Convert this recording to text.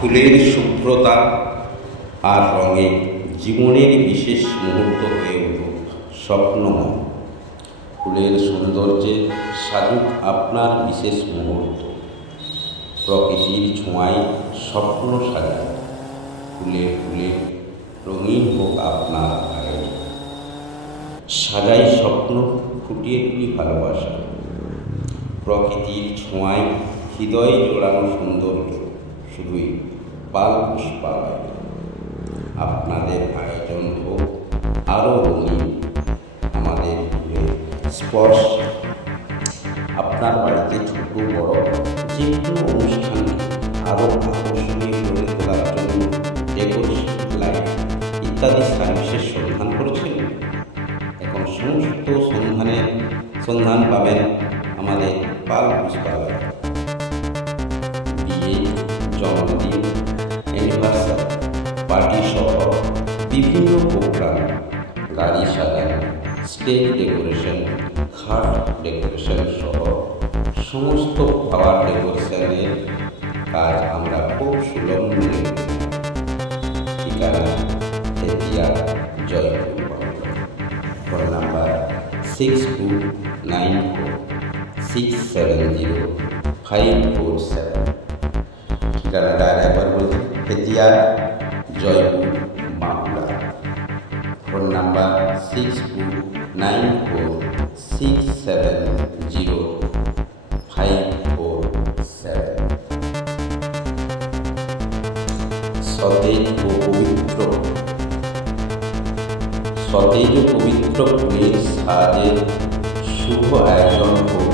ফুলের শুভ্রতা আর রঙে জীবনের বিশেষ মুহূর্ত হয়ে উঠুক স্বপ্নময়। ফুলের সৌন্দর্যে সাজুক আপনার বিশেষ মুহূর্ত। প্রকৃতির ছোঁয়ায় স্বপ্ন সাজায়, ফুলে ফুলে রঙিন হোক আপনার আয়োজন। সাজাই স্বপ্ন, ফুটিয়ে তুলি ভালোবাসা। প্রকৃতির ছোঁয়ায় হৃদয় জোড়ানো সৌন্দর্য শুধুই পাল পুষ্পালয়। আপনাদের আয়োজন হোক আরও রঙিন আমাদের ফুলের স্পর্শ। আপনার বাড়িতে ছোট বড় যে কোনো অনুষ্ঠানকে আরও আকর্ষণীয় করে তোলার জন্য ডেকোরেশন, লাইট ইত্যাদি সার্ভিসের সন্ধান করছেন? এখন সমস্ত সন্ধান পাবেন আমাদের পাল পুষ্পালয়। বিয়ে, জন্মদিন, অ্যানিভার্সারি, পার্টি সহ বিভিন্ন প্রোগ্রাম, গাড়ি সাজানো, স্টেজ ডেকোরেশন, খাট ডেকোরেশন সহ সমস্ত ফ্লাওয়ার ডেকোরেশনের কাজ আমরা খুব সুলভ মূল্যে। ঠিকানা হেতিয়া, জয়পুর। Phone number 6294670547। ঠিকানাটা একবার বলছি, হেতিয়া, জয়পুর, বাঁকুড়া। Phone number 6294670547। সতেজ ও পবিত্র ফুলের সাজে শুভ আয়োজন হোক।